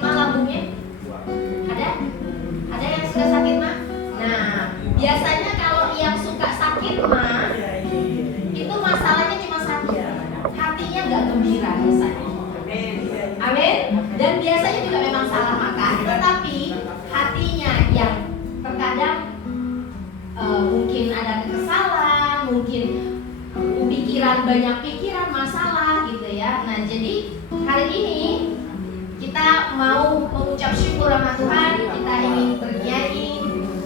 mah lambungnya? Ada? Ada yang suka sakit mah? Nah, biasanya kalau yang suka sakit mah itu masalahnya cuma satu, hatinya nggak gembira biasanya. Amin. Dan biasanya juga memang salah makan, tetapi hatinya yang terkadang mungkin ada kekesalan, mungkin banyak pikiran masalah gitu ya. Nah, jadi hari ini kita mau mengucap syukur sama Tuhan, kita ingin bernyanyi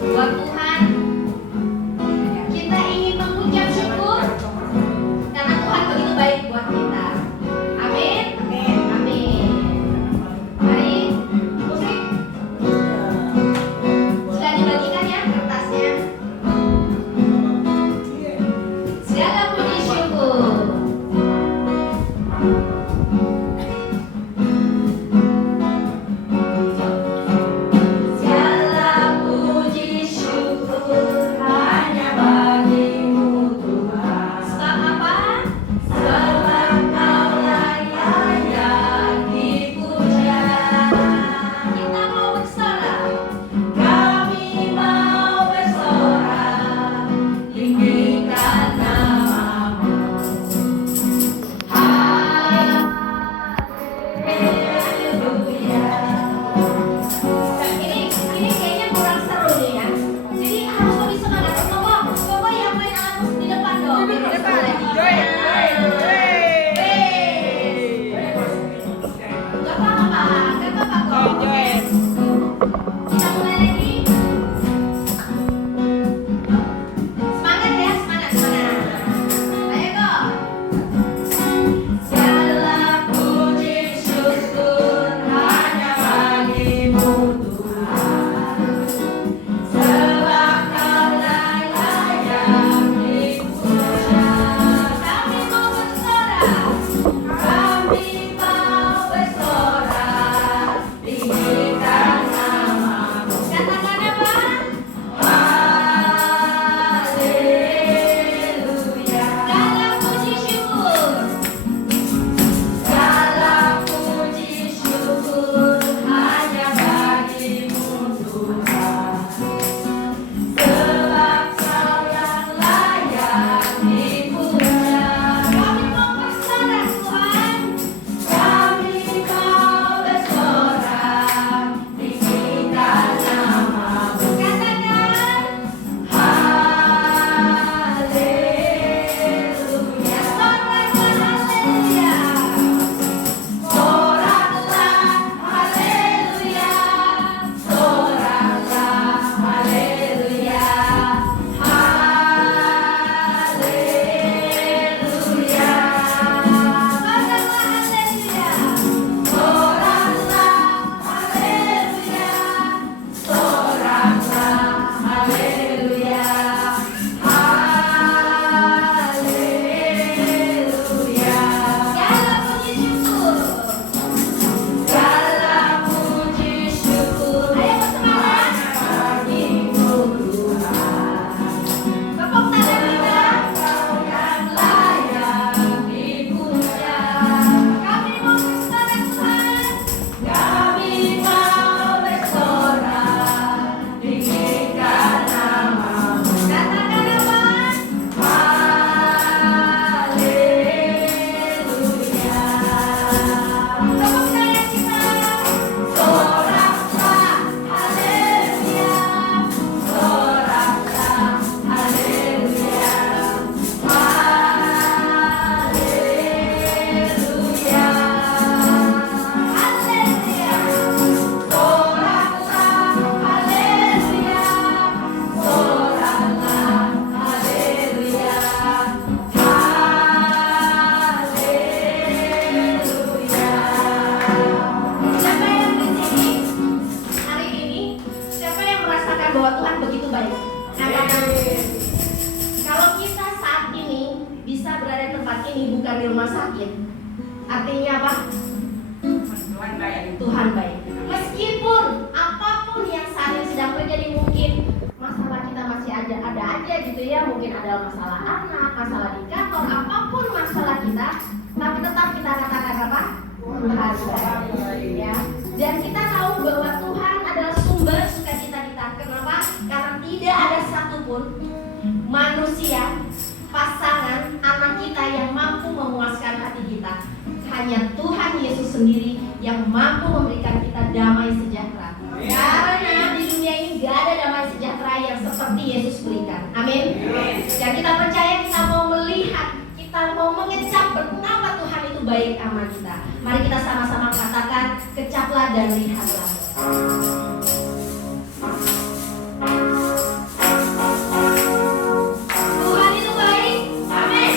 buat Tuhan. Kita ingin mengucap syukur karena Tuhan begitu baik buat kita. Amin. Amin. Amin. Mari musik. Sudah dibagikan ya kertasnya. Segala puji syukur. Dan kita hanya Tuhan Yesus sendiri yang mampu memberikan kita damai sejahtera. Karena di dunia ini gak ada damai sejahtera yang seperti Yesus berikan. Amin. Dan kita percaya, kita mau melihat, kita mau mengecap betapa Tuhan itu baik sama kita. Mari kita sama-sama katakan, kecaplah dan lihatlah. Tuhan itu baik. Amin.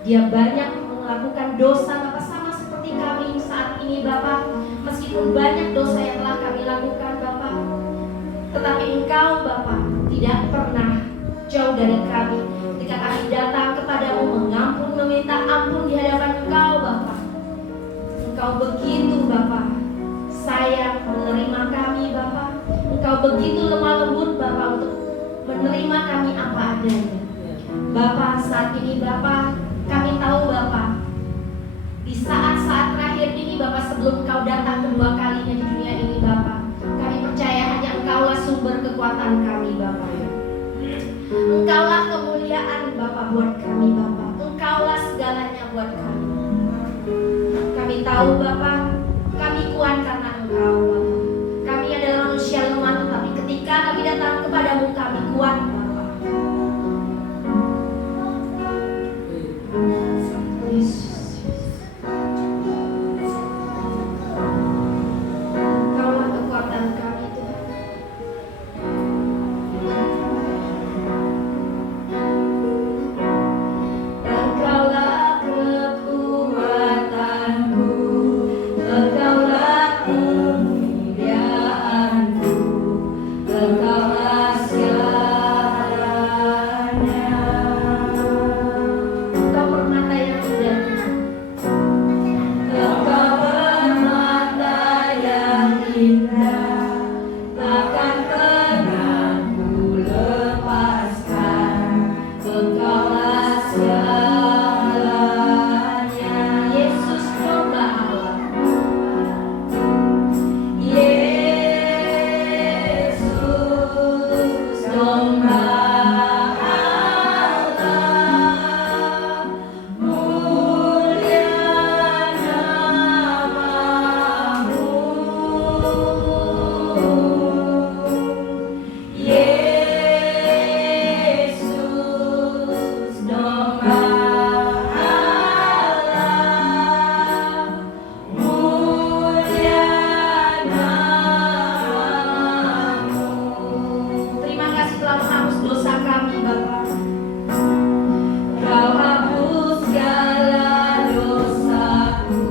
Dia banyak melakukan dosa Bapak, sama seperti kami saat ini Bapak. Meskipun banyak dosa yang telah kami lakukan Bapak, tetapi Engkau Bapak tidak pernah jauh dari kami. Ketika kami datang kepadamu mengampun, meminta ampun di hadapan Engkau Bapak, Engkau begitu Bapak sayang menerima kami Bapak. Engkau begitu lemah lembut Bapak untuk menerima kami apa adanya Bapak. Saat ini Bapak, kami tahu Bapak, di saat-saat terakhir ini Bapak, sebelum Engkau datang kedua kalinya di dunia ini Bapak, kami percaya hanya Engkaulah sumber kekuatan kami Bapak. Engkaulah kemuliaan Bapak buat kami Bapak. Engkaulah segalanya buat kami. Kami tahu tahu Bapa, kami kuat karena Engkau Bapa. Kami adalah manusia lemah, tetapi ketika kami datang kepadamu kami kuat Bapa. Yesus, Engkaulah kekuatan kami Tuhan. Engkaulah kekuatanku, Engkaulah kemuliaanku, Engkaulah segalanya. Engkau permata yang indah, Engkau permata yang indah, takkan pernah ku lepaskan. Engkaulah segalanya. Yesus domba Allah, Yesus domba Allah, mulia namamu. Yesus domba Allah, mulia namamu. Terima kasih telah menghapus dosa kami Bapa. Kau hapus segala dosaku,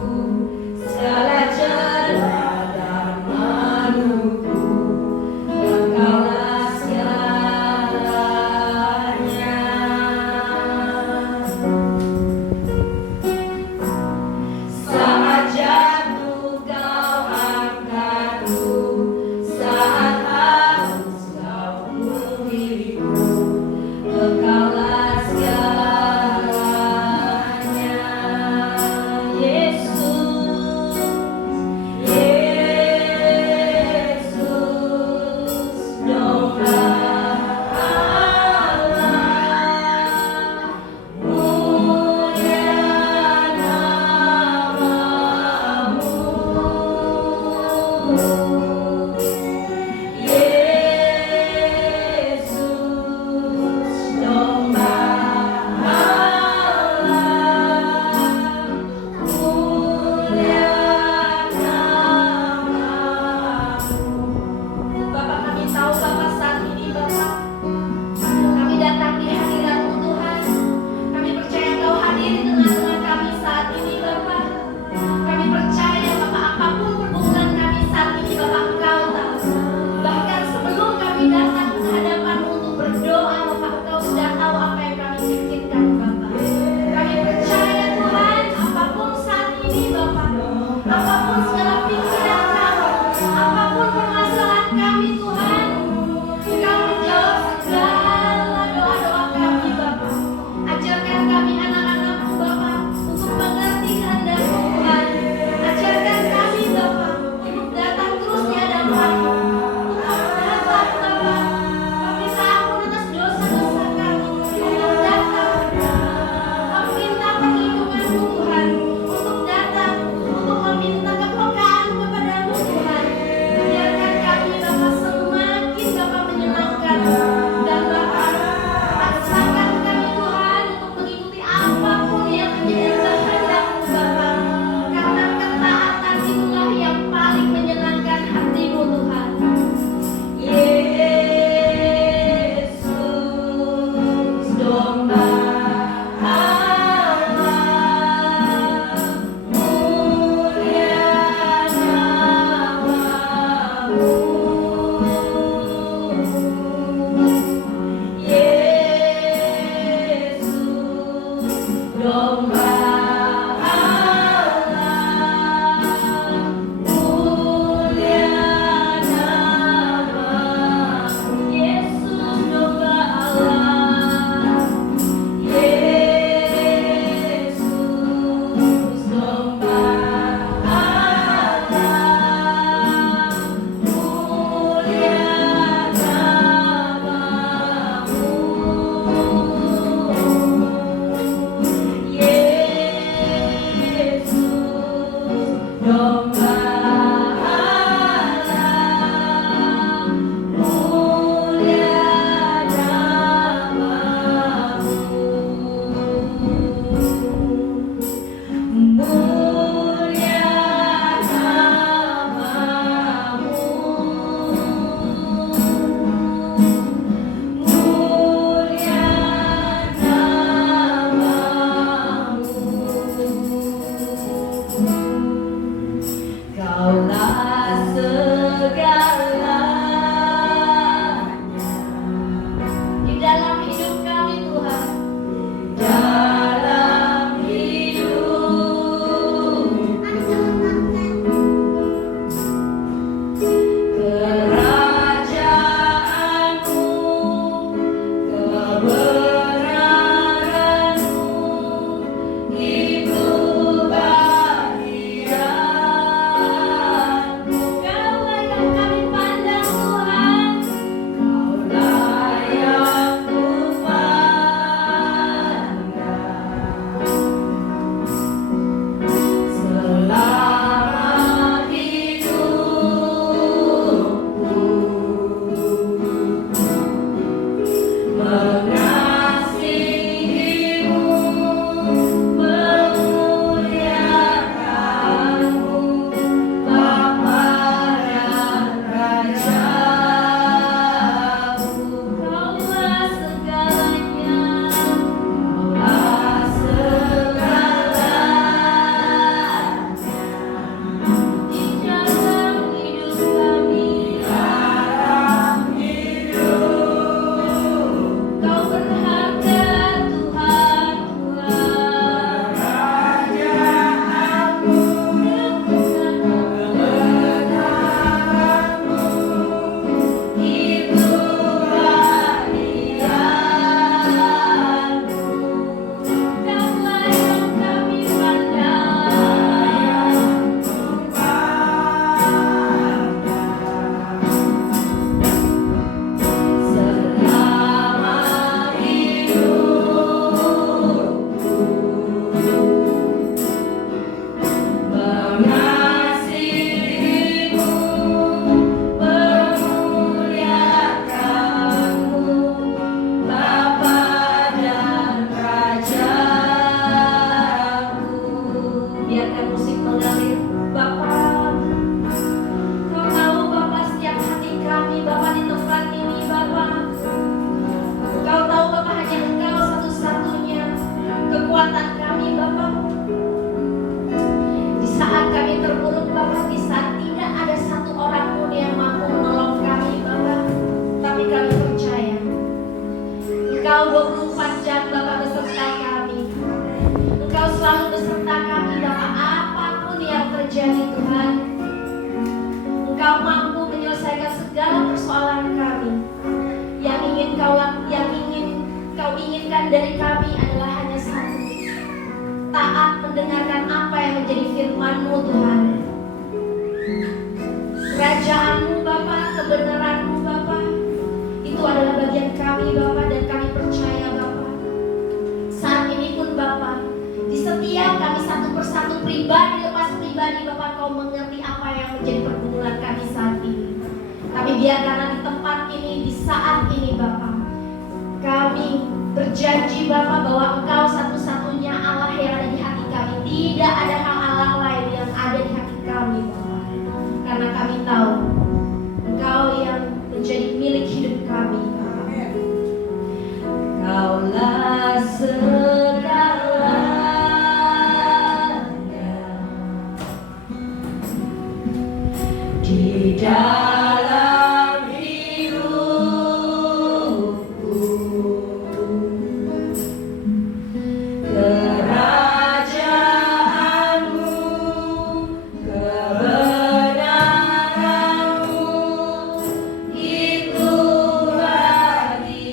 segala celah dan maluku. Engkaulah segalanya. Saat jatuh kau angkatku, saat haus kau pulihku. Engkaulah segalanya. Yesus, Yesus domba Allah, mulia namamu. Yesus domba Allah, mulia namamu. Bapak, kami tahu Bapak saat ini Bapak, kami datang di hadirat-Mu Tuhan. Kami percaya Engkau hadir di tengah-tengah kami saat ini Bapak. Kami percaya Bapak, apapun pergumulan kami saat ini Bapak, Engkau tahu. Bahkan sebelum kami datang ke hadapan-Mu untuk berdoa Bapak, Engkau sudah tahu apa yang kami pikirkan Bapak. Kami percaya Tuhan, apapun saat ini Bapak, apapun segala pikiran kami, apapun permasalahan kami Tuhan, Engkau menjawab segala doa-doa kami Bapak. Ajarkan kami anak-anak-Mu Bapak untuk mengerti kehendak-Mu Tuhan. Ajarkan kami Bapak untuk datang terus di hadapan-Mu, untuk datang Bapak meminta ampun atas dosa-dosa kami, untuk datang meminta perlindungan-Mu Tuhan, untuk datang untuk meminta kepekaan kepada-Mu Tuhan. Biarkan kami Bapak semakin Bapak menyenangkan, dan Bapak paksakan kami Tuhan untuk mengikuti apapun yang menjadi kehendak-Mu Bapak, karena ketaatan itulah yang paling menyenangkan hati-Mu Tuhan. Yesus domba Allah, mulia namamu. Yesus domba Allah, mulia namamu. Yesus domba Allah, Yesus domba Allah, mulia namamu. Yesus beserta kami Bapa, apapun yang terjadi Tuhan. Engkau mampu menyelesaikan segala persoalan kami. Yang Kau inginkan dari kami adalah hanya satu, taat mendengarkan apa yang menjadi firman-Mu Tuhan. Kerajaan-Mu Bapa, kebenaran-Mu Bapa, itu adalah bagian kami Bapa, dan kami percaya Bapa. Saat ini pun Bapa, di setiap kami satu persatu pribadi lepas pribadi Bapa, Kau mengerti apa yang menjadi pergumulan kami saat ini. Tapi biarkanlah di tempat ini, di saat ini Bapa, kami berjanji Bapa bahwa Engkau satu-satunya Allah yang ada di hati kami. Tidak ada hal Allah lain yang ada di hati kami Bapa. Karena kami tahu Engkau yang menjadi milik hidup kami Bapa. Kaulah segalanya di dalam hidupku. Kerajaanmu, kebenaranmu, itu bagianku.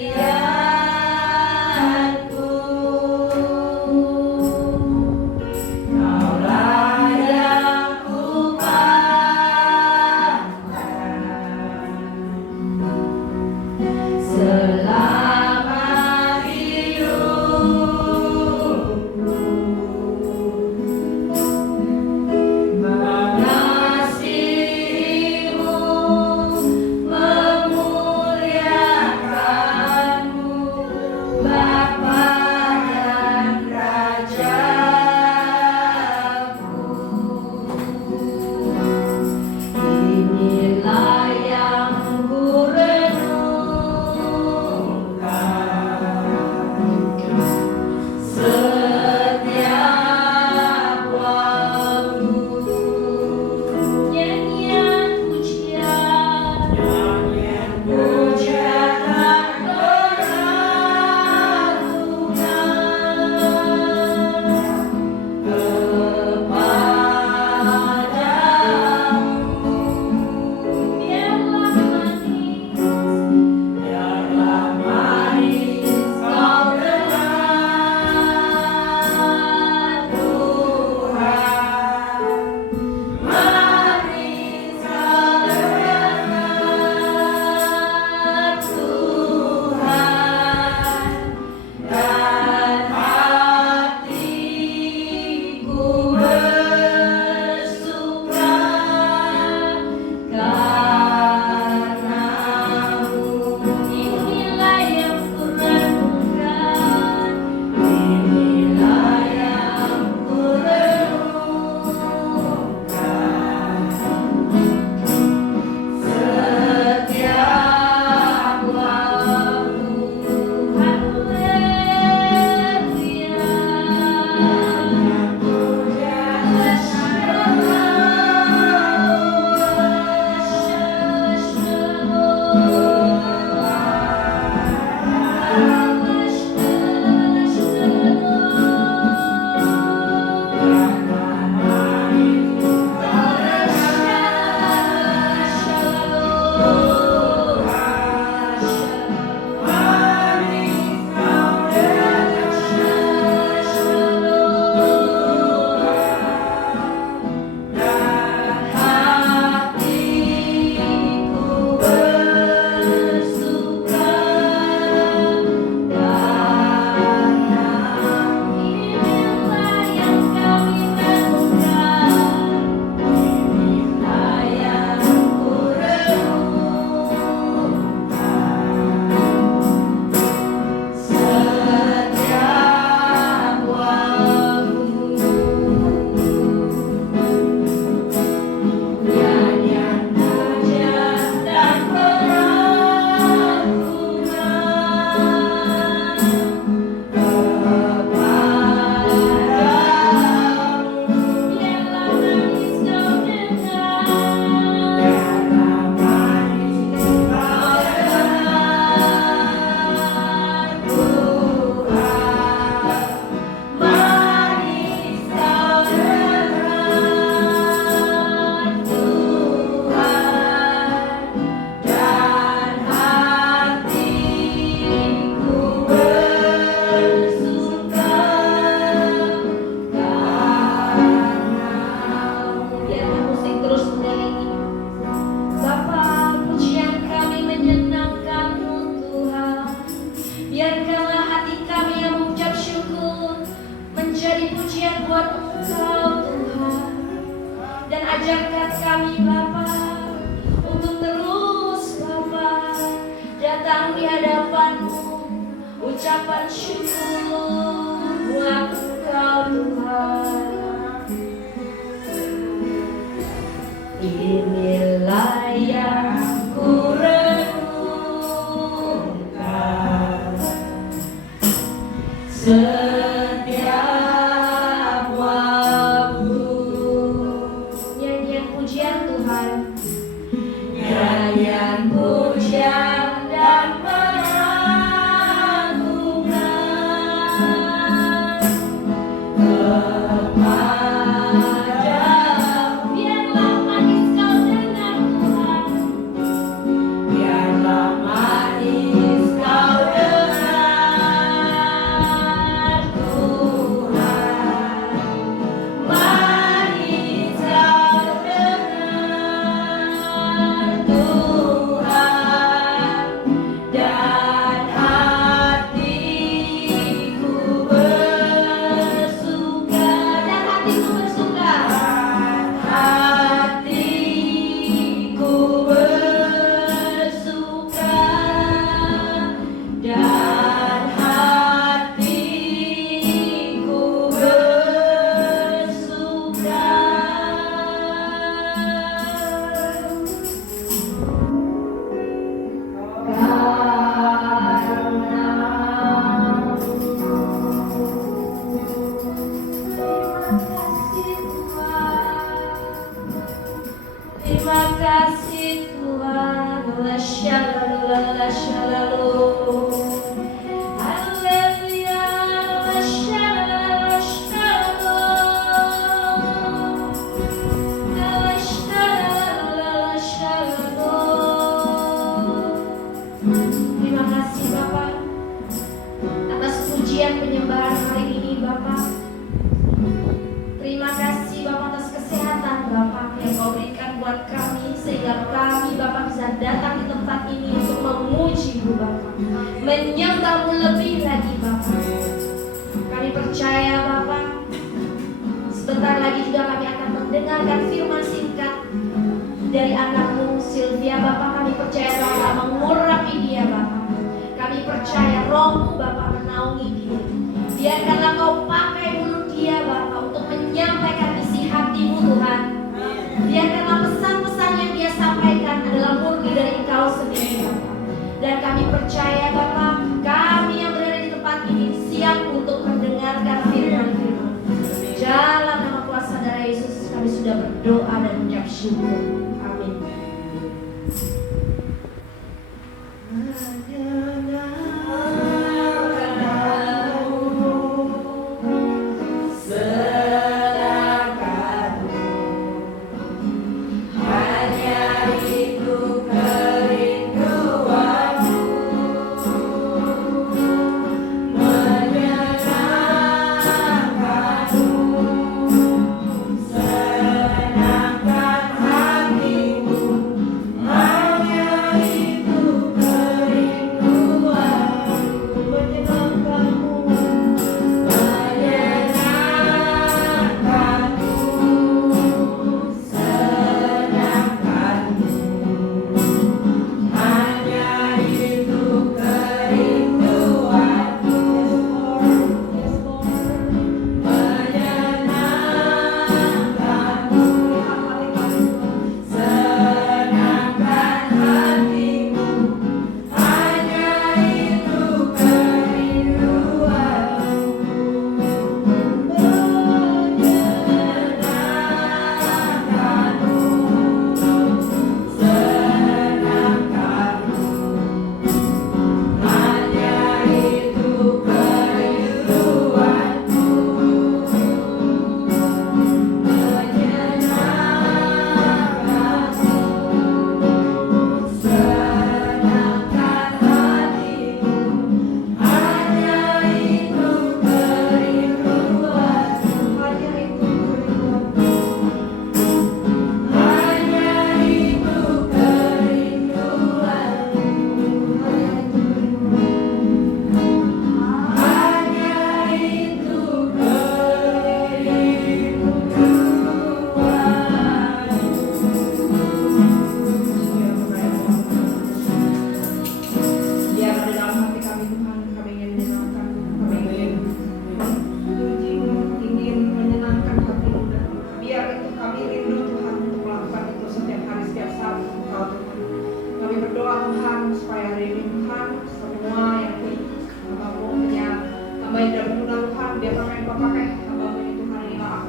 Kaulah yang kupandang. kami Bapa untuk terus Bapa datang di hadapan-Mu, ucapan syukur buat Engkau Tuhan. Inilah yang ku renungkan setiap waktu. Nyanyian pujian Tuhan, nyanyian pujian dan pengagungan kepada biarlah manis kau dengar Tuhan, biarlah manis kau dengar Tuhan, manis kau dengar Tuhan, dan hatiku bersuka, hatiku bersuka, dan hatiku bersuka. Terima kasih Tuhan, la shalala la shalalo, haleluya la shalala la shalalo, la shalala la shalalo. Terima kasih Bapak atas pujian penyembahan hari ini Bapak. Terima kasih Bapak atas kesehatan Bapak yang Kau berikan buat kami, sehingga kami Bapak bisa datang di tempat ini untuk memuji-Mu Bapak, menyembah-Mu lebih lagi Bapak. Kami percaya Bapak, sebentar lagi juga kami akan mendengarkan firman singkat dari anak-Mu Sylvia Bapak. Kami percaya Bapak mengurapi dia Bapak. Kami percaya Roh-Mu Bapak menaungi dia. Biarkanlah Kau pakai mulut dia Bapak untuk menyampaikan isi hati-Mu Tuhan. Biarkanlah pesan-pesan yang dia sampaikan adalah murni dari Engkau sendiri Bapak. Dan kami percaya Bapak, kami yang berada di tempat ini siap untuk mendengarkan firman-Firman. Dalam nama kuasa darah Yesus kami sudah berdoa dan mengucap syukur. Amin. Senangkan hatimu, hanya itu kerinduanmu.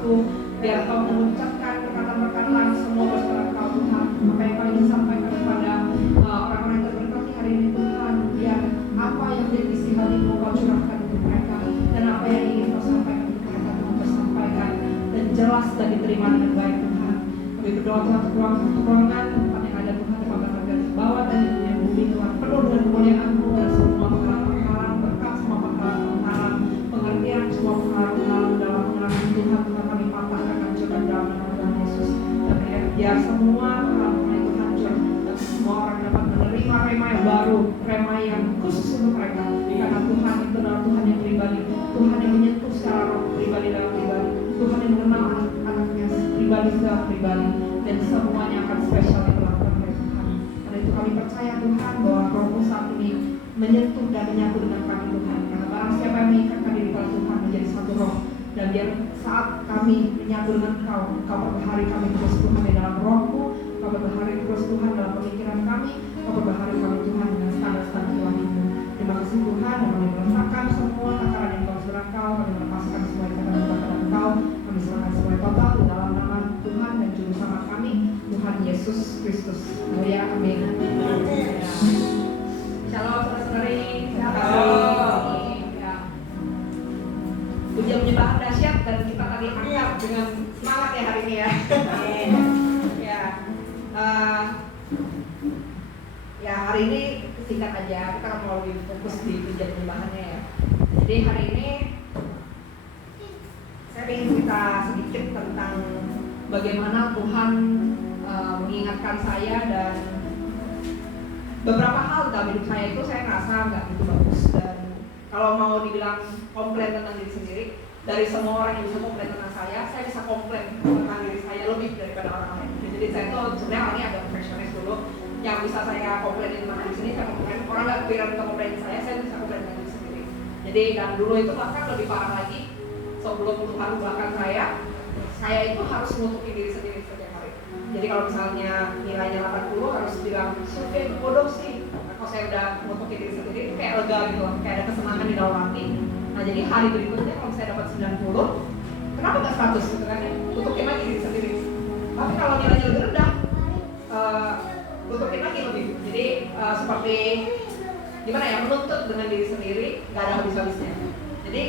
waktu, biar Kau mengucapkan perkataan-perkataan semua berserah Kau Tuhan. Apa yang kami sampaikan kepada orang-orang yang terberkati hari ini Tuhan, biar apa yang jadi isi hati-Mu Kau curahkan untuk mereka, dan apa yang ingin Kau sampaikan untuk mereka Tuhan Kau sampaikan dan jelas dan diterima dengan baik Tuhan. Kami berdoa Tuhan untuk ruangan tempat yang ada Tuhan, tempat yang ada di bawah dan di dunia bumi Tuhan, penuh dengan kemuliaan-Mu dan semua penghalang-penghalang berkat, semua penghalang-penghalang pengertian, semua penghalang-penghalang dalam pengenalan Tuhan. Tuhan kami patahkan, hancurkan dalam nama Tuhan Yesus, dan biar semua penghalang itu hancur, dan semua orang dapat menerima rema yang baru, rema yang khusus untuk mereka, karena Tuhan itu adalah Tuhan yang pribadi, Tuhan yang menyentuh secara roh pribadi dalam pribadi, Tuhan yang mengenal anak-anaknya pribadi secara pribadi, dan semuanya akan spesial diperlakukan oleh Tuhan. Karena itu kami percaya Tuhan bahwa Roh-Mu saat ini menyentuh dan menyatu dengan kami Tuhan. Karena barang siapa yang mengikatkan diri pada Tuhan menjadi satu roh, dan biar saat kami menyatu dengan Kau, Kau berbahari kami terus Tuhan di dalam Roh-Mu, Kau berbahari terus Tuhan dalam pemikiran kami, Kau berbahari kami Tuhan dengan standar-standar ilahi-Mu. Terima kasih Tuhan, dan kami meletakkan semua takaran yang Kau suruh Kau, kami melepaskan semua ikatan-ikatan Kau, kami serahkan semua total di dalam nama Tuhan dan Juru Selamat kami, Tuhan Yesus Kristus. Haleluya, amin. Shalom saudara-saudari, pujian penyembahan dahsyat dan kita tadi angkat dengan semangat ya hari ini ya. Ya hari ini singkat aja, kita mau lebih fokus di pujian penyembahannya ya. Jadi hari ini saya ingin cerita sedikit tentang bagaimana Tuhan mengingatkan saya, dan beberapa hal dalam hidup saya itu saya ngerasa nggak begitu bagus, dan kalau mau dibilang komplain tentang diri sendiri, dari semua orang yang bisa komplain tentang saya bisa komplain tentang diri saya lebih daripada orang lain. Jadi saya tuh sebenarnya orangnya agak perfeksionis dulu, yang bisa saya komplainin tentang diri sendiri saya komplain, orang nggak kepikiran untuk komplain saya bisa komplain tentang diri sendiri. Jadi dan dulu itu bahkan lebih parah lagi, sebelum Tuhan ubahkan saya itu harus ngutukin diri sendiri setiap hari. Jadi kalau misalnya nilainya 80 harus bilang, "Oke, bodoh sih." Kalau saya udah ngutukin diri sendiri itu kayak lega gitu, kayak ada kesenangan di dalam hati. Nah jadi hari berikutnya kalau saya dapat 90, kenapa nggak 100 gitu kan ya? Ngutukin lagi diri sendiri. Tapi kalau nilainya lebih rendah, ngutukin lagi lebih. Jadi seperti gimana ya, menuntut dengan diri sendiri, nggak ada habis-habisnya. Jadi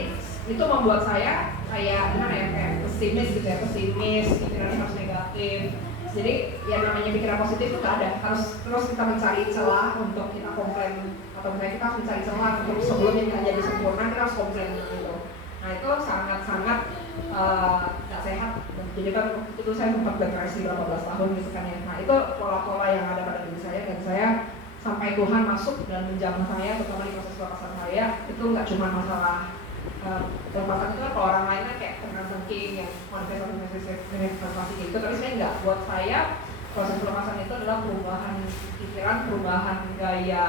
itu membuat saya kayak gimana ya, kayak pesimis gitu ya, pikirannya harus negatif. Jadi yang namanya pikiran positif itu nggak ada, harus terus kita mencari celah untuk kita komplain, atau misalnya kita harus mencari celah untuk sebelumnya kita jadi sempurna, kita harus komplain gitu. Nah itu sangat-sangat nggak sehat. Jadi kan itu saya sempat depresi berapa belas tahun gitu kan ya. Nah itu pola-pola yang ada pada diri saya, dan saya sampai Tuhan masuk dan menjamah saya, terutama di proses pelepasan saya, itu nggak cuma masalah pelepasan itu kan kalau orang lainnya kayak thinking yang manifestasi gitu, tapi sebenarnya enggak. Buat saya proses pelepasan itu adalah perubahan pikiran, perubahan gaya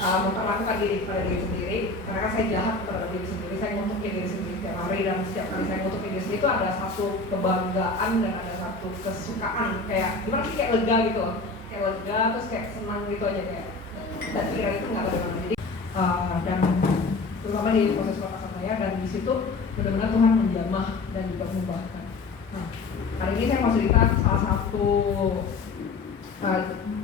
memperlakukan diri pada diri sendiri. Karena kan saya jahat pada diri sendiri, saya ngutukin diri sendiri setiap hari, dan setiap kali saya ngutukin diri sendiri itu ada satu kebanggaan dan ada satu kesukaan, kayak gimana sih, kayak lega gitu loh, kayak lega terus kayak senang gitu aja kayak, dan pikiran itu nggak bagaimana. Jadi dan terutama di proses pelepasan saya, dan di situ benar-benar Tuhan menjamah dan juga mengubahkan. Nah, hari ini saya mau cerita salah satu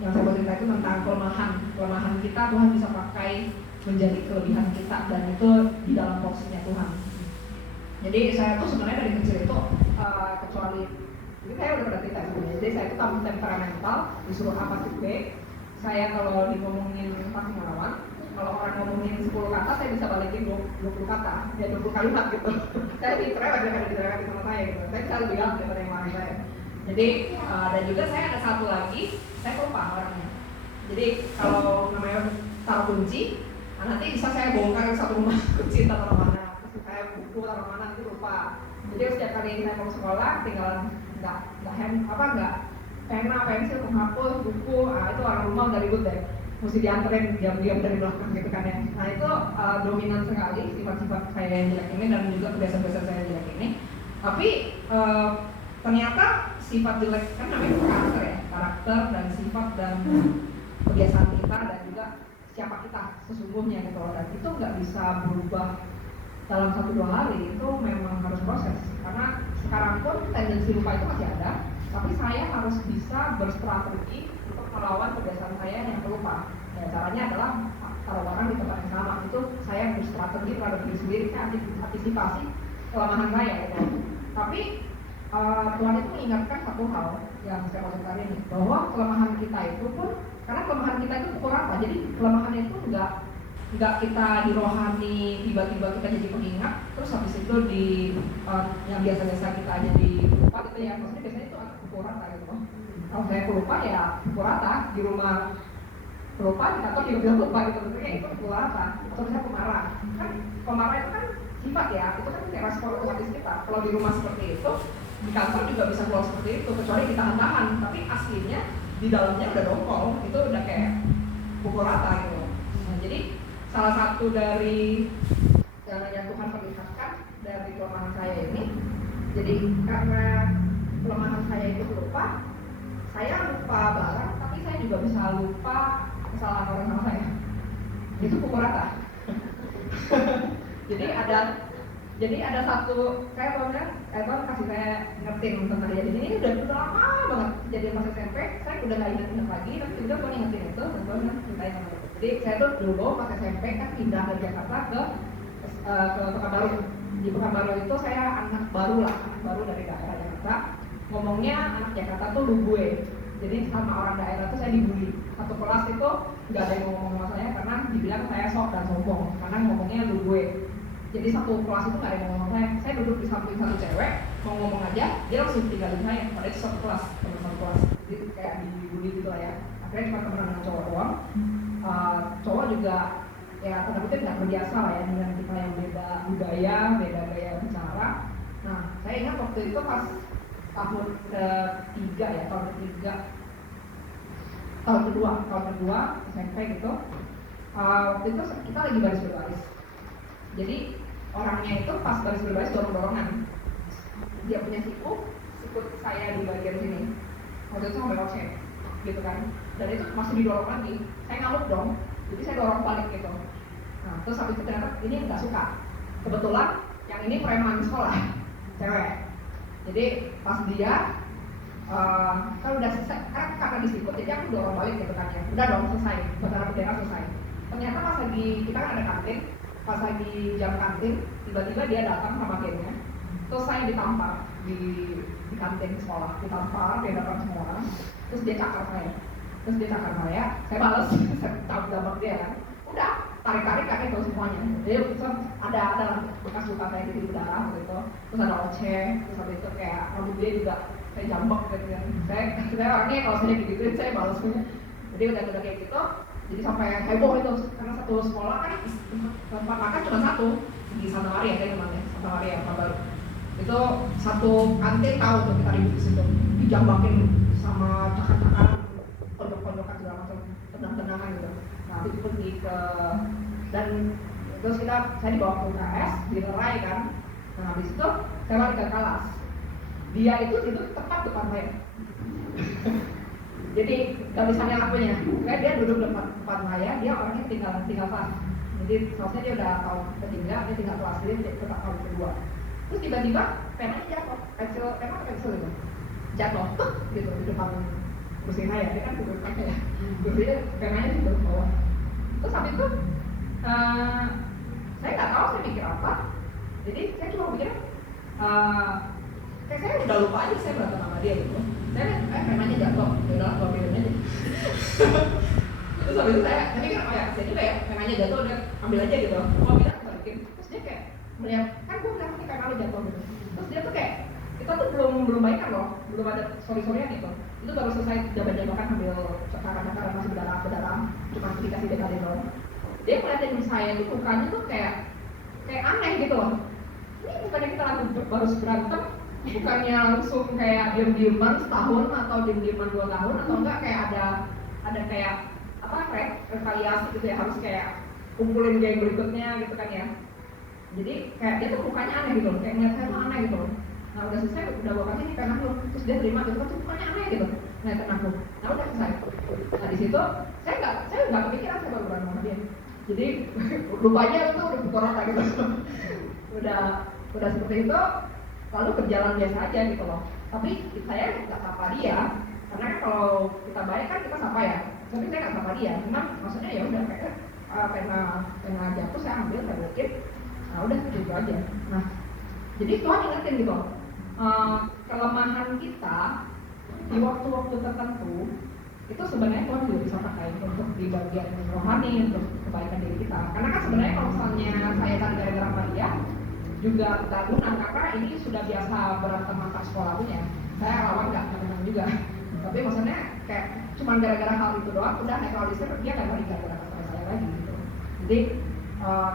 yang saya mau cerita itu tentang kelemahan kita Tuhan bisa pakai menjadi kelebihan kita, dan itu di dalam porsinya Tuhan. Jadi saya tuh sebenarnya dari kecil itu kecuali ini saya udah pernah cerita sebenarnya. Jadi saya itu tamu temperamental, disuruh A pasti B. Saya kalau ngomongin pasti ngelawan. Kalau orang ngomongin 10 kata, saya bisa balikin 20 kata, ya 20 kalimat gitu. Saya pinternya ada di sama saya gitu. Saya bisa lebih galak daripada yang lain saya. Jadi dan juga saya ada satu lagi, saya lupa orangnya. Jadi kalau namanya taruh kunci, nanti bisa saya bongkar satu rumah kunci taruh mana, terus saya buku taruh mana, nanti lupa. Jadi setiap kali saya mau sekolah, tinggal nggak pena, pensil, menghapus, buku, itu orang rumah udah ribut deh. Mesti dianterin diam-diam dari belakang gitu kan ya. Nah itu dominan sekali sifat-sifat saya yang jelek ini, dan juga kebiasaan-kebiasaan saya yang jelek ini. Tapi ternyata sifat jelek kan namanya karakter dan sifat dan kebiasaan kita, dan juga siapa kita sesungguhnya gitu. Dan itu nggak bisa berubah dalam 1-2 hari, itu memang harus proses. Karena sekarang tendensi lupa itu masih ada, tapi saya harus bisa berstrategi untuk melawan kebiasaan saya yang pelupa. Ya, caranya adalah taruh barang di tempat yang sama, itu saya berstrategi terhadap diri sendiri, saya antisipasi kelemahan saya gitu. Tapi Tuhan itu mengingatkan satu hal yang saya mau ceritakan ini, bahwa kelemahan kita itu pun, karena kelemahan kita itu pukul rata, jadi kelemahan itu enggak kita di rohani tiba-tiba kita jadi pengingat, terus habis itu di yang biasa-biasa kita jadi lupa gitu ya, maksudnya biasanya itu agak pukul rata gitu. Kalau saya pelupa ya pukul rata, di rumah pelupa, di kantor juga bilang lupa gitu, kayak itu pukul rata. Atau saya pemarah, kan pemarah itu kan sifat ya, itu kan kayak respon otomatis kita. Kalau di rumah seperti itu, di kantor juga bisa keluar seperti itu, kecuali kita tahan, tapi aslinya di dalamnya udah dongkol, itu udah kayak pukul rata gitu. Nah, jadi salah satu dari yang Tuhan perlihatkan dari kelemahan saya ini, jadi karena kelemahan saya itu lupa, saya lupa barang, tapi saya juga bisa lupa kesalahan orang sama saya. Itu pukul rata. Jadi ada satu, saya Tuhan kasih saya ngertiin tentang dia. Jadi ini udah lama banget kejadian pas SMP, saya udah gak ingat lagi, tapi juga Tuhan ingetin itu, dan Tuhan ceritain sama itu. Jadi saya tuh dulu pas SMP kan pindah dari Jakarta ke Pekanbaru. Di Pekanbaru itu saya anak baru dari daerah Jakarta. Ngomongnya anak Jakarta tuh lu gue. Jadi sama orang daerah tuh saya dibully. Satu kelas itu nggak ada yang ngomong sama saya karena dibilang saya sok dan sombong karena ngomongnya lu gue. Jadi satu kelas itu nggak ada yang ngomong sama saya. Saya duduk di samping satu cewek, mau ngomong aja, dia langsung tinggalin saya. Padahal itu satu kelas, teman-teman kelas. Jadi kayak dibully gitu lah ya. Akhirnya cuma temenan dengan cowok doang. Cowok juga ya tanda kutip nggak terbiasa lah ya dengan kita yang beda budaya, beda gaya bicara. Nah, saya ingat waktu itu pas tahun ketiga ya, tahun kedua SMP gitu. Waktu itu kita lagi baris berbaris. Jadi orangnya itu pas baris berbaris dorong-dorongan. Dia punya sikut saya di bagian sini. Waktu itu sampai rocek, gitu kan. Dan itu masih didorong lagi. Saya ngamuk dong. Jadi saya dorong balik gitu. Nah, terus habis itu ternyata ini nggak suka. Kebetulan yang ini preman sekolah, cewek. Jadi pas dia kan udah selesai, karena disikut, jadi aku dorong balik gitu kan ya. Udah dong selesai, upacara bendera selesai. Ternyata pas lagi kita kan ada kantin, pas lagi jam kantin, tiba-tiba dia datang sama gengnya. Terus saya ditampar di kantin sekolah, ditampar, dia datang semua orang. Terus dia cakar saya balas, saya jambak dia kan. Udah, tarik-tarik kan itu semuanya. Jadi ada bekas luka kayak di udara gitu. Terus ada oceh, terus habis itu kayak rambut dia juga saya jambak gitu kan. Saya orangnya kalau saya digituin saya balas punya. Jadi udah kayak gitu. Jadi sampai heboh itu karena satu sekolah kan tempat makan cuma satu di Santa Maria kan namanya, Santa Maria Pekanbaru. Itu satu kantin tahu tuh kita ribut di situ, dijambakin sama cakar-cakaran, pondok-pondokan segala macam, tenang-tenangan gitu. Nah itu pergi ke dan terus saya dibawa ke UKS, dilerai kan. Nah habis itu saya balik ke kelas. Dia itu tepat depan saya. Jadi gak bisa ngelakuinnya. Kayak dia duduk depan saya, dia orangnya tinggal kelas. Jadi seharusnya dia udah tahun ketiga, dia tinggal kelas, jadi dia tetap tahun kedua. Terus tiba-tiba penanya jatuh, pensil gitu. Jatuh, gitu di depan kursi saya, dia kan duduk pakai ya. Kursinya penanya di bawah. Terus habis itu saya nggak tahu saya mikir apa. Jadi saya cuma mikir kayak saya udah lupa aja saya berantem sama dia gitu. Saya penanya jatuh, udahlah bawa filmnya aja. Terus habis itu saya mikir saya juga ya penanya jatuh udah ambil aja gitu. Mau bilang balikin. Terus dia kayak melihat kan gue bilang nih pengen lu jatuh gitu. Terus dia tuh kayak kita tuh belum baikan loh, belum ada sorry-sorryan gitu. Itu baru selesai jabat-jabakan ambil cakaran-cakaran masih berdarah, cuma dikasih dekade doang. Dia ngeliatin saya itu mukanya tuh kayak aneh gitu loh. Ini bukannya kita lagi baru berantem, bukannya langsung kayak diem-dieman setahun atau diem-dieman 2 tahun atau enggak kayak ada kayak apa retaliasi gitu ya, harus kayak kumpulin geng berikutnya gitu kan ya. Jadi kayak dia tuh mukanya aneh gitu loh, kayak ngeliat saya tuh aneh gitu loh. Nah udah selesai, udah gue kasih nih pengen lu, terus dia terima gitu, tuh mukanya aneh gitu ngeliatin aku. Nah udah selesai. Nah di situ saya nggak kepikiran saya baru berantem sama dia. Jadi lupanya itu udah pukul rata gitu. udah seperti itu. lalu berjalan biasa aja gitu loh. Tapi saya nggak sapa dia, karena kan kalau kita baik kan kita sapa ya. Tapi saya nggak sapa dia, cuman maksudnya ya udah kayak pena jatuh saya ambil, saya balikin, nah udah gitu aja. Nah jadi Tuhan ingetin gitu, kelemahan kita di waktu-waktu tertentu itu sebenarnya Tuhan juga bisa pakai untuk di bagian rohani, untuk kebaikan diri kita. Karena kan sebenarnya kalau misalnya saya tadi gara-gara sama dia juga tak guna, karena ini sudah biasa berantem antar sekolah punya. Saya lawan nggak menang juga. Tapi maksudnya kayak cuma gara-gara hal itu doang, udah naturalisir dia nggak balik gara-gara sama saya lagi gitu. Jadi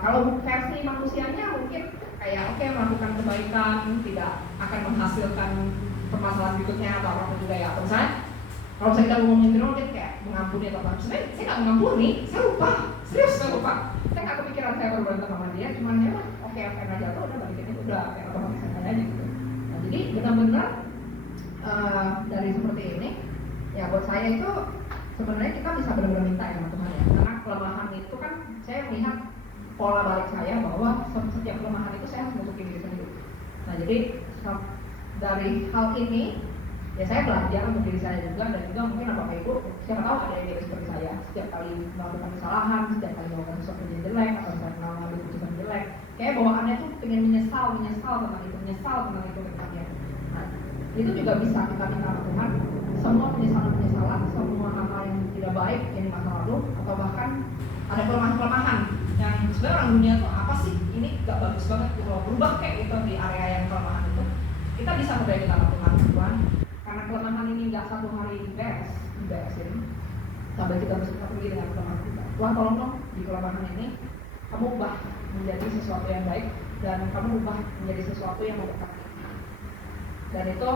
kalau versi manusianya mungkin kayak oke, melakukan kebaikan tidak akan menghasilkan permasalahan berikutnya atau apa juga ya. Atau misalnya kalau saya kita ngomongin mungkin kayak mengampuni atau apa, sebenarnya saya nggak mengampuni, saya lupa, serius saya lupa. Saya nggak kepikiran saya baru berantem sama dia, cuman ya oke karena jatuh udah balikin itu udah kayak otomatis aja gitu. Nah, jadi benar-benar dari seperti ini ya buat saya itu sebenarnya kita bisa benar-benar minta ya sama Tuhan ya, karena kelemahan itu kan saya melihat pola balik saya bahwa setiap kelemahan itu saya harus nutukin diri sendiri. Nah jadi dari hal ini ya saya belajar untuk diri saya juga, dan juga mungkin Bapak Ibu siapa tahu ada yang seperti saya, setiap kali melakukan kesalahan, setiap kali melakukan sesuatu yang jelek atau setiap kali mengambil keputusan jelek, kayak bawaannya tuh pengen menyesal tentang itu kedepannya. Nah itu juga bisa kita minta sama Tuhan, semua penyesalan, semua hal-hal yang tidak baik yang di masa lalu, atau bahkan ada kelemahan-kelemahan yang sebenarnya orang dunia tuh apa sih, ini gak bagus banget gitu loh, berubah kayak gitu di area yang kelemahan itu, kita bisa percaya kita sama Tuhan, karena kelemahan ini gak satu hari diberesin, sampai kita bisa pergi dengan kelemahan kita. Tuhan tolong dong di kelemahan ini kamu ubah menjadi sesuatu yang baik, dan kamu ubah menjadi sesuatu yang memberkati. Dan itu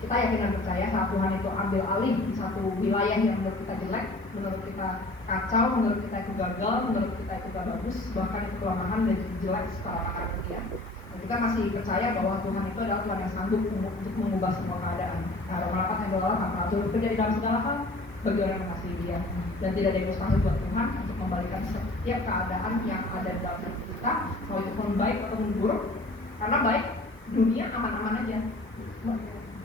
kita yakin dan percaya saat Tuhan itu ambil alih di satu wilayah yang menurut kita jelek, menurut kita kacau, menurut kita itu gagal, menurut kita itu gak bagus, bahkan itu kelemahan dan jelek secara akar dia. Dan kita masih percaya bahwa Tuhan itu adalah Tuhan yang sanggup untuk mengubah semua keadaan. Nah, Roma 4 ayat 28, atur bekerja di dalam segala hal bagi orang yang mengasihi Dia, dan tidak ada yang mustahil buat Tuhan untuk membalikan setiap keadaan yang ada di dalam hidup kita, mau itu pun baik atau buruk. Karena baik dunia aman-aman aja,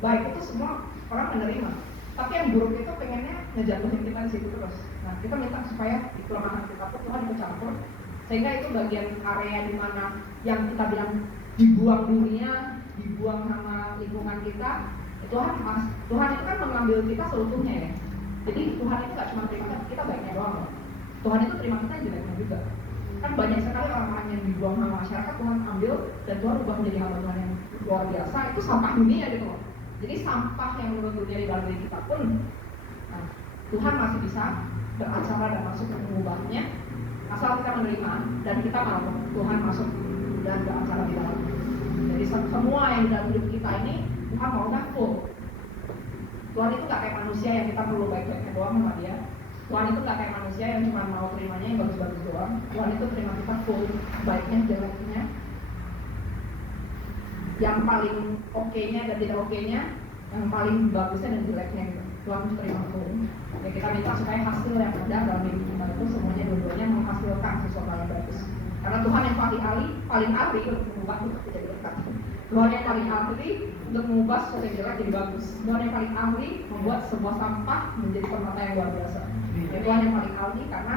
baik itu semua orang menerima, tapi yang buruk itu pengennya ngejatuhin kita di situ terus. Nah kita minta supaya di kelemahan kita pun Tuhan ikut campur, sehingga itu bagian area di mana yang kita bilang dibuang dunia, dibuang sama lingkungan kita, Tuhan itu kan mengambil kita seutuhnya ya. Jadi Tuhan itu gak cuma terima kita baiknya doang, Tuhan itu terima kita jeleknya juga. Kan banyak sekali orang-orang yang dibuang sama masyarakat Tuhan ambil, dan Tuhan ubah menjadi hamba Tuhan yang luar biasa. Itu sampah dunia gitu loh. Jadi sampah yang menurut dunia di dalam diri kita pun, nah, Tuhan masih bisa beracara dan masuk mengubahnya, asal kita menerima dan kita mau Tuhan masuk dan beracara di dalam. Jadi semua yang dalam hidup kita ini Tuhan mau nggak full. Tuhan itu nggak kayak manusia yang kita perlu baik-baiknya doang sama Dia. Tuhan itu nggak kayak manusia yang cuma mau terimanya yang bagus-bagus doang. Tuhan itu terima kita full, baiknya, jeleknya, yang paling oke-nya dan tidak oke-nya, yang paling bagusnya dan jeleknya gitu. Tuhan itu terima full. Ya kita minta supaya hasil yang ada dalam hidup kita itu semuanya dua-duanya menghasilkan sesuatu yang bagus. Karena Tuhan yang paling ahli untuk mengubah itu menjadi berkat. Tuhan yang paling ahli untuk mengubah sesuatu yang jelek jadi bagus. Tuhan yang paling ahli membuat sebuah sampah menjadi permata yang luar biasa. Ya, Tuhan yang paling ahli, karena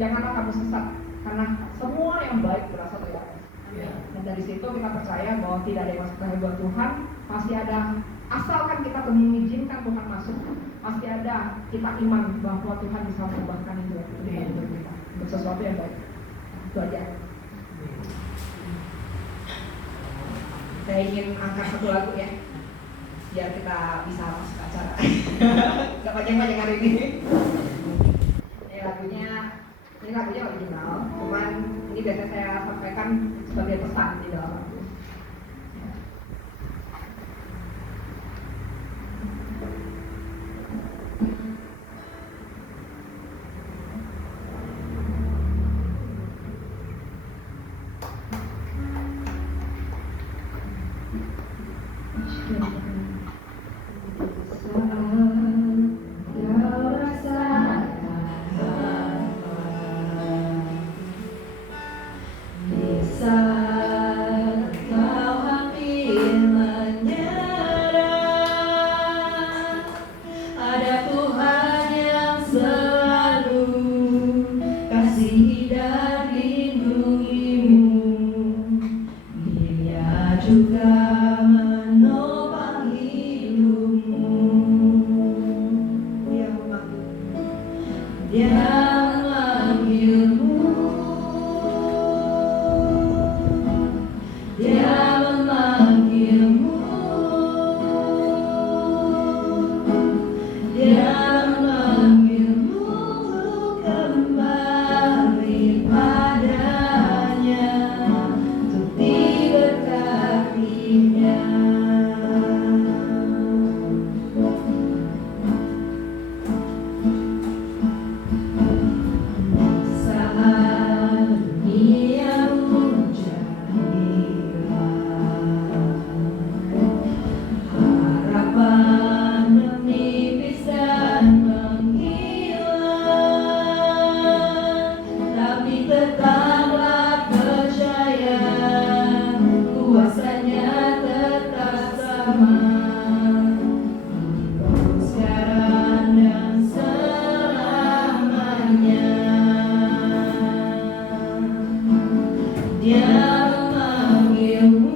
janganlah kamu sesat, karena semua yang baik berasal dari Allah. Dan dari situ kita percaya bahwa tidak ada yang masuk buat Tuhan, masih ada, asalkan kita mengizinkan Tuhan masuk, masih ada kita iman bahwa Tuhan bisa mengubahkan yang jelek itu dengan hidup kita untuk sesuatu yang baik. Itu aja. Saya ingin angkat satu lagu ya, biar kita bisa masuk ke acara. Gak panjang-panjang hari ini. Ini lagunya original, cuman ini biasa saya sampaikan sebagai pesan di dalam lagu. Saat kau hampir sekarang dan selamanya. Dia memanggilmu,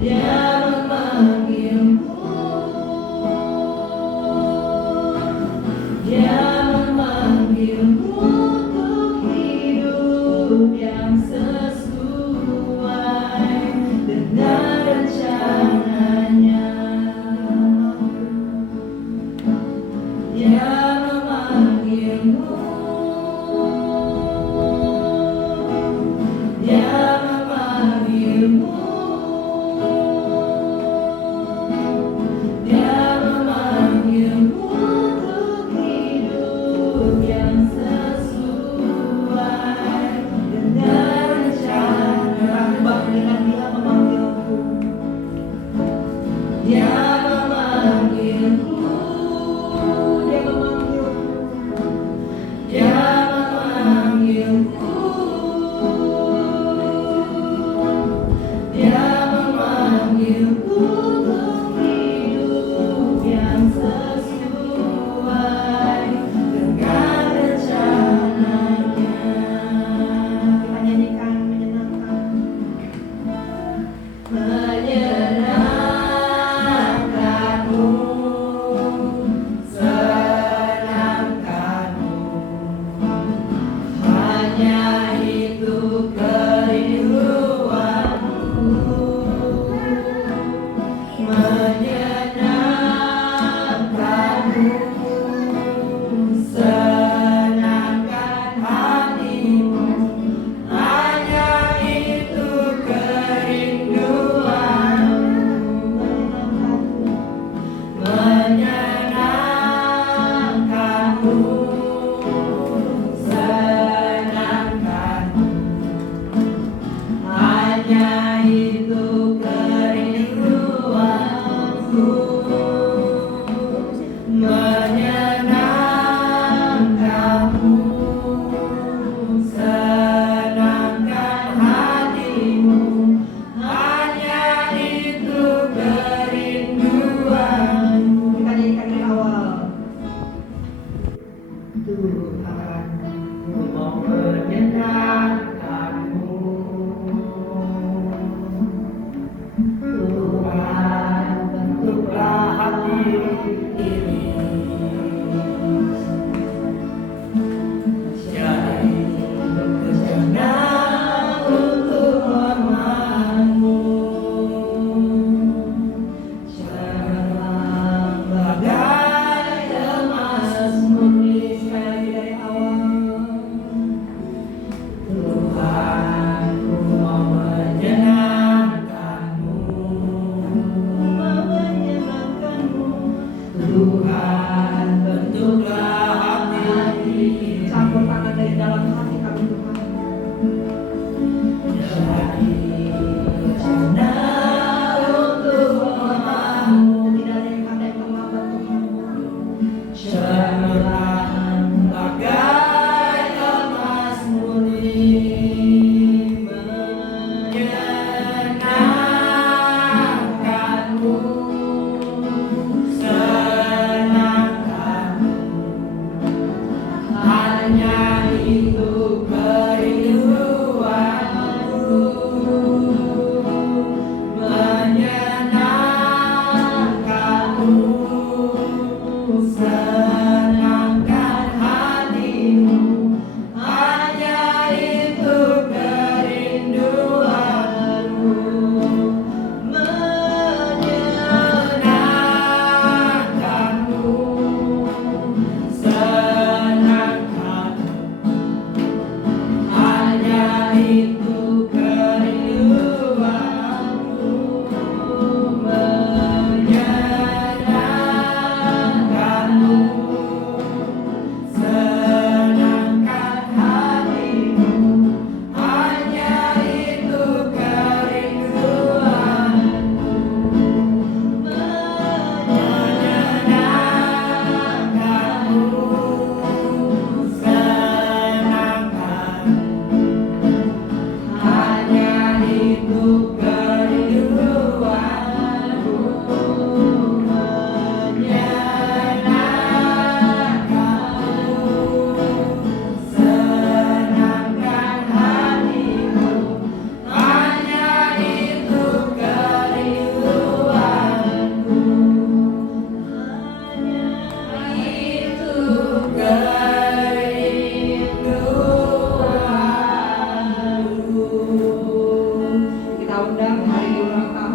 Dia memanggilmu, Dia memanggilmu untuk hidup yang sesuai dengan rencananya. Dia memanggilmu, Dia memanggilmu, Dia memanggilmu untuk hidup yang sesuai dengan rencana. Dengan Dia memanggilku. Dia memanggilmu, Dia memanggilku. Dia memanggilku, Dia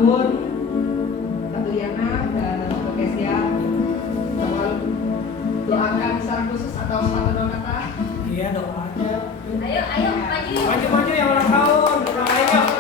tahun Tante Diana dan Tante Kesia. Doakan secara khusus atau satu dua kata. Iya, doa aja. Ayo maju yuk. Maju yang ulang tahun. Ulang tahun.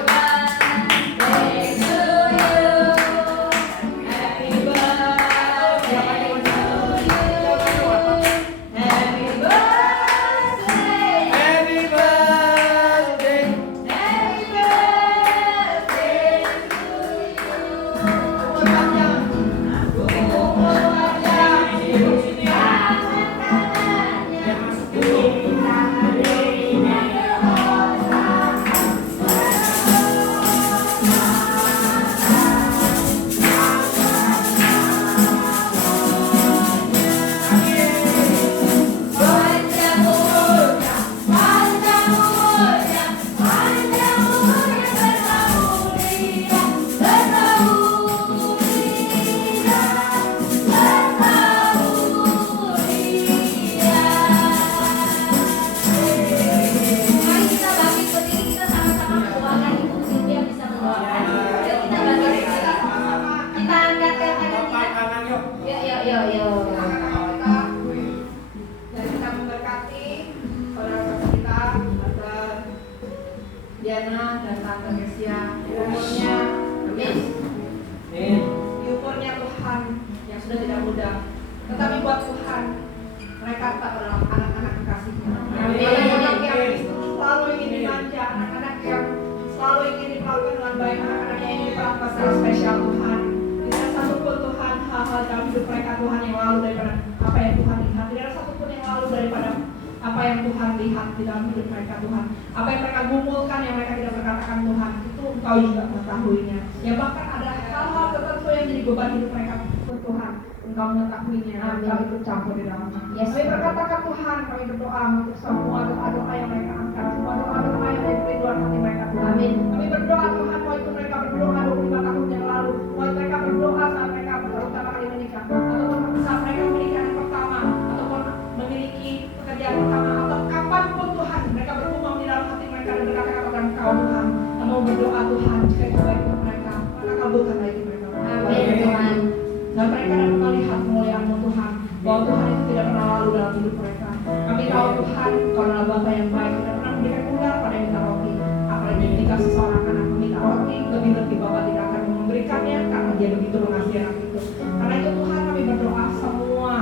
Mari kita bangkit berdiri, kita sama-sama mendoakan Ibu Cynthia bisa mendoakan. Yuk kita bangkit, kita angkatkan tangan Bapak kita. kanan yuk. Yuk. Dan kita memberkati saudara-saudara kita, Tante Diana dan Tante Kesia, di umurnya, amin. Di umurnya Tuhan yang sudah tidak muda, tetapi buat Tuhan mereka tetap adalah anak-anak kekasihnya. Amin. Anak-anak yang selalu ingin dimanja, anak-anak yang selalu ingin diperlakukan dengan baik, anak-anak yang ingin diperlakukan secara spesial Tuhan. Tidak ada satupun Tuhan hal-hal dalam hidup mereka Tuhan yang lalu daripada apa yang Tuhan lihat. Tidak ada satupun yang lalu daripada apa yang Tuhan lihat di dalam hidup mereka Tuhan. Apa yang mereka gumulkan yang mereka tidak berkatakan Tuhan, itu Engkau juga mengetahuinya. Ya bahkan ada hal-hal tertentu yang jadi beban hidup mereka Tuhan. Engkau mengetahuinya, Engkau itu campur di dalamnya. Yes. Kami berkatakan Tuhan, kami berdoa untuk semua doa-doa yang mereka angkat, semua doa-doa yang dari kerinduan hati mereka Tuhan. Amin. Kami berdoa Tuhan, mau itu mereka berdoa 25 tahun yang lalu, mau itu mereka berdoa saat mereka pertama kali menikah, ataupun saat mereka menikah yang pertama, ataupun memiliki pekerjaan pertama, atau kapanpun Tuhan mereka bergumam di dalam hati mereka dan berkata-kata kepada Engkau Tuhan, dan mau berdoa Tuhan, jika itu baik untuk mereka, maka kabulkanlah itu mereka. Amin Tuhan. Dan mereka dapat melihat kemuliaan-Mu Tuhan, bahwa Tuhan itu tidak pernah lalu dalam hidup mereka. Kami tahu Tuhan, Kau adalah Bapa yang baik, tidak pernah memberikan ular pada yang minta roti. Apalagi ketika seseorang anak meminta roti, lebih-lebih Bapa tidak akan memberikannya karena Dia begitu mengasihi anak itu. Karena itu Tuhan, kami berdoa semua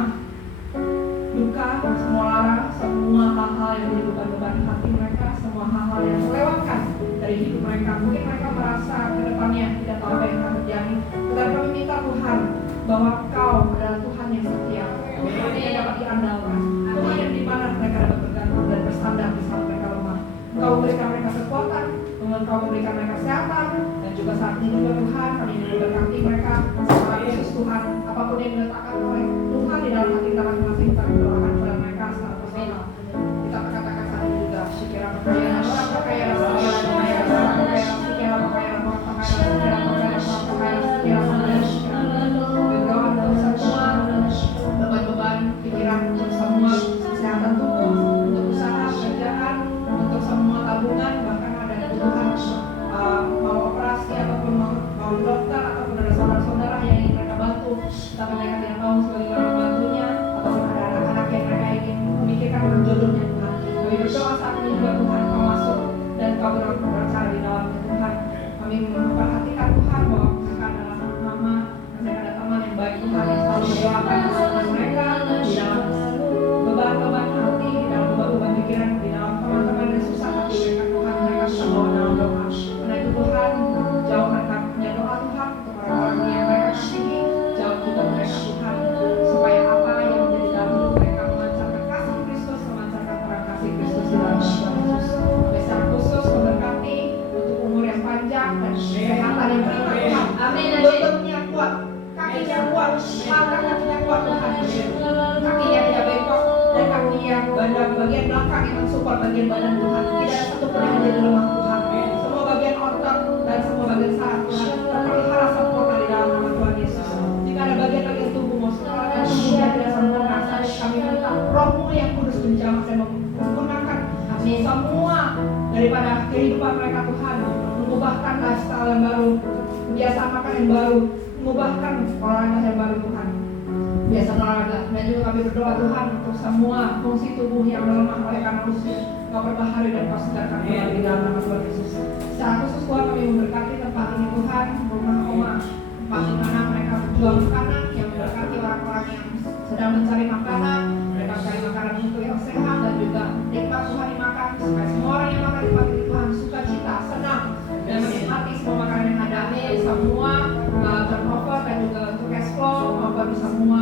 duka, semua lara, semua hal-hal yang menjadi beban-beban hati mereka, semua hal-hal yang melewatkan dari hidup mereka. Mungkin mereka merasa ke depannya tidak tahu apa yang akan terjadi. Tetapi kami minta Tuhan, bahwa Kau adalah Tuhan yang setia, Tuhan yang dapat diandalkan, Tuhan yang di mana mereka dapat bergantung dan bersandar di saat mereka lemah. Engkau memberikan mereka kekuatan, Engkau memberikan mereka kesehatan, dan juga saat ini juga Tuhan, kami ingin memberkati mereka secara khusus Tuhan, apapun yang diletakkan oleh Tuhan di dalam hati kita masing-masing, kita berdoakan kepada mereka secara personal. Kita berkatakan saat ini juga, Syikira Pakayana, Orang Pakayana, Syikira Pakayana, Orang Pakayana, Syikira Pakayana, Orang Pakayana, Syikira Pakayana, Orang Pakayana, Syikira Pakayana, berdoa untuk semua beban-beban pikiran, untuk semua kesehatan tubuh, untuk usaha, pekerjaan, untuk semua tabungan, bahkan ada kebutuhan mau operasi ataupun mau dokter ataupun ada saudara-saudara yang ingin mereka bantu, tapi mereka tidak tahu bagaimana membantunya, ataupun ada anak-anak yang mereka ingin memikirkan tentang jodohnya Tuhan. Kami berdoa saat ini juga Tuhan, Kau masuk dan Kau berbicara di dalamnya Tuhan. Kami memperhatikan Tuhan bahwa mereka adalah mama, mereka ada teman yang baik Tuhan yang selalu mendoakan keselamatan mereka di dalam beban-beban hati, di dalam beban-beban pikiran, di dalam teman-teman yang susah hati mereka Tuhan, mereka bisa bawa dalam doa. Karena itu Tuhan, jauh mereka punya doa Tuhan untuk orang-orang yang mereka kasihi, jauh juga mereka Tuhan, supaya apa yang menjadi dalam hidup mereka memancarkan kasih Kristus, memancarkan terang kasih Kristus di dalam Tuhan Yesus. Kami secara khusus memberkati untuk umur yang panjang dan kesehatan yang berlimpah Tuhan. Amin. Lututnya kuat, kakinya kuat, kakinya kuat Tuhan. Kakinya tidak bengkok dan kakinya bagian belakang yang mensupport bagian badan Tuhan. Tidak ada satupun yang menjadi lemah Tuhan. Semua bagian otot dan semua bagian saraf Tuhan terpelihara sempurna di dalam nama Tuhan Yesus. Jika ada bagian-bagian tubuhmu sekarang tubuhnya tidak sempurna, kami minta Roh-Mu yang kudus menjamah dan menyempurnakan semua daripada kehidupan mereka Tuhan, mengubahkan lifestyle yang baru, kebiasaan makan yang baru, mengubahkan olahraga yang baru Tuhan. Biasa olahraga. Dan juga kami berdoa Tuhan untuk semua fungsi tubuh yang melemah oleh karena usia. Kau perbaharui dan Kau segarkan kembali di dalam nama Tuhan Yesus. Secara khusus Tuhan kami memberkati tempat ini Tuhan, rumah Oma, tempat di mana mereka berjual makanan, yang memberkati orang-orang yang sedang mencari makanan, mereka mencari makanan untuk yang sehat dan juga nikmat Tuhan dimakan, supaya semua orang yang makan di tempat ini Tuhan sukacita, senang dan menikmati semua makanan yang ada. Semua turnover dan juga untuk cash flow maupun semua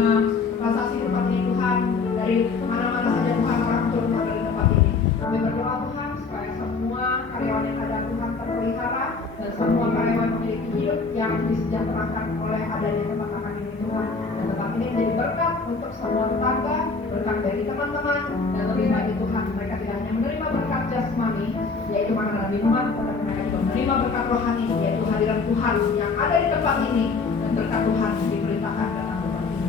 transaksi di tempat ini Tuhan, dari mana-mana saja Tuhan orang turun dari tempat ini. Kami berdoa Tuhan supaya semua karyawan yang ada Tuhan terpelihara dan semua karyawan memiliki hidup yang disejahterakan oleh adanya tempat makan ini Tuhan. Dan tempat ini menjadi berkat untuk semua tetangga, berkat dari teman-teman, dan lebih lagi Tuhan, mereka tidak hanya menerima berkat jasmani, yaitu makanan dan minuman, tetapi mereka juga menerima berkat rohani, yaitu hadirat Tuhan yang ada di tempat ini, dan berkat Tuhan diberitakan dalam tempat ini.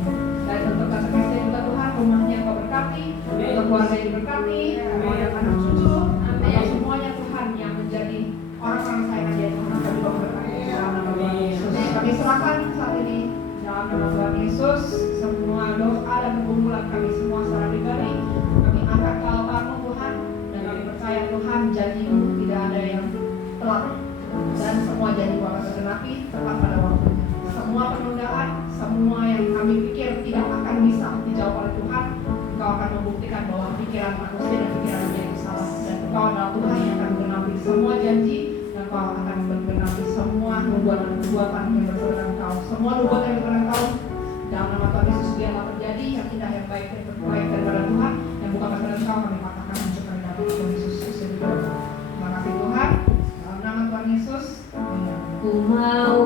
Dan untuk Tante Kristen juga Tuhan, rumahnya Kau berkati, untuk keluarga yang diberkati, keluarga anak cucu, atau semuanya Tuhan yang menjadi orang-orang sayangan dia Tuhan, kami juga berkati dalam nama Tuhan Yesus. Kami serahkan saat ini dalam nama Tuhan Yesus, semua doa dan pergumulan kami semua secara pribadi, kami angkat ke altar-Mu Tuhan, dan kami percaya Tuhan janji-Mu tidak ada yang telat, dan semua janji-Mu akan tergenapi tepat pada waktunya. Semua penundaan, semua yang kami pikir tidak akan bisa dijawab oleh Tuhan, Engkau akan membuktikan bahwa pikiran manusia dan pikiran menjadi salah, dan Engkau adalah Tuhan yang akan menggenapi semua janji, dan Engkau akan menggenapi semua nubuatan yang bersama dengan Engkau. Semua nubuatan yang bersama Engkau dalam nama Tuhan Yesus biarlah terjadi yang indah, yang baik, dan terbaik daripada Tuhan, yang bukan bersama Engkau kami katakan menunjukkan dalam nama Tuhan Yesus. Terima kasih Tuhan, dalam nama Tuhan Yesus. Ku mau